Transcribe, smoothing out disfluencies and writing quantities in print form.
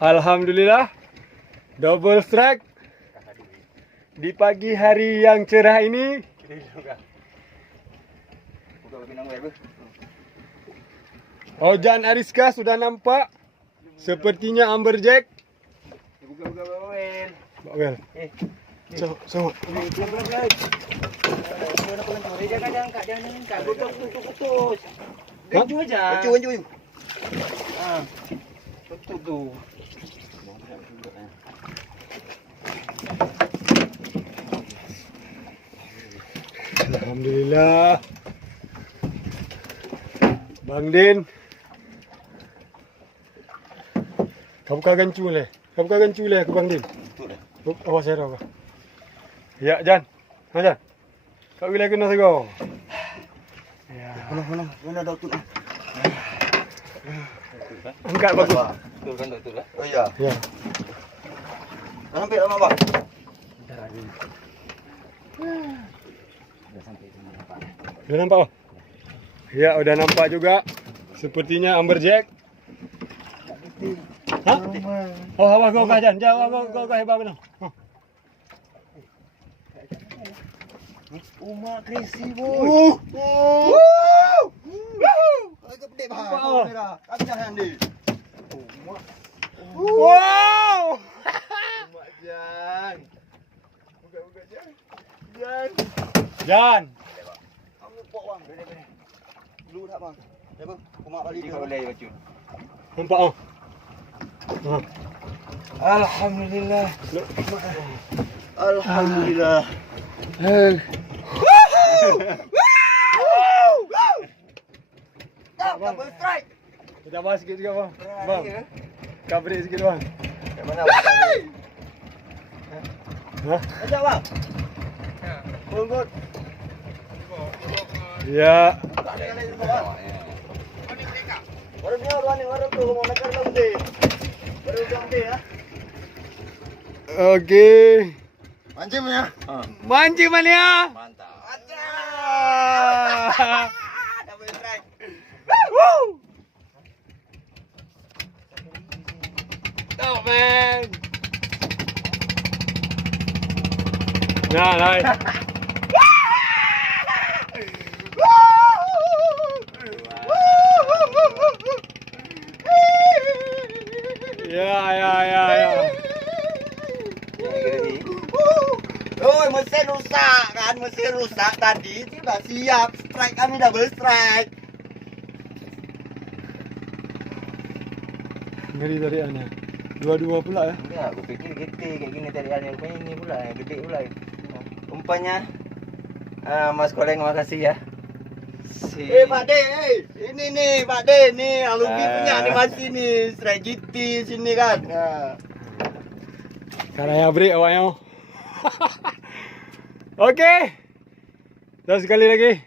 Alhamdulillah, double strike di pagi hari yang cerah ini. Ojan Ariska sudah nampak. Sepertinya Amberjack. Buka Wel. Well. So. Jangan angkat. Putus. Gancu aja. Gancu. Tutup tu. Alhamdulillah. Bang Din. Kau buka gancu le ke Bang Din. Awas saya dah. Ya, Jan. Jan. Kau boleh kena segau. Ya. Mana doktor? Angkat bagus. Betul kan doktor lah. Oh iya. Ya. Sampai lama, Bang. Bentar lagi. Dah sampai sini nampak. Dah nampak oh? Ya, udah nampak juga. Sepertinya Amberjack. Ha? Oh, awas kau Jan. Jangan kau hebat benar. Umak crazy boy. Agak pedek bah. Kamera. Aku dah handle. Umak. Wow! Umak Jan. Buka Jan. Jan. Kamu pok bang. Boleh. Dulu tak bang. Ya bang. Umak balik dia. Boleh bacun. Nampak oh? Alhamdulillah. Alhamdulillah. Double strike. Kita bahas sikit juga bang. Bang. Coverage sikit bang. Kat mana bang? Ha? Ajak bang. Tunggu. Ya. Baru ni orang tu mau nak kerja undi. Baru undi ya. Okey. Mancing ya. Mancing mania. Mantap. Double strike. Woo! Oh man. Nah, nice. Ya. Oh, mesin rusak kan? Mesin rusak tadi sudah siap. Strike kami double strike. Ngeri tariannya. Dua-dua pula ya. Ya, aku fikir kita kayak gini tariannya. Rupanya ini pula yang gede pula. Umpanya Mas Koleng makasih ya. Pak De, ini nih Pak De, nih Alubi punya animasi nih, Strike GT sini kan. Karaya break awaknya. Okey. Dan sekali lagi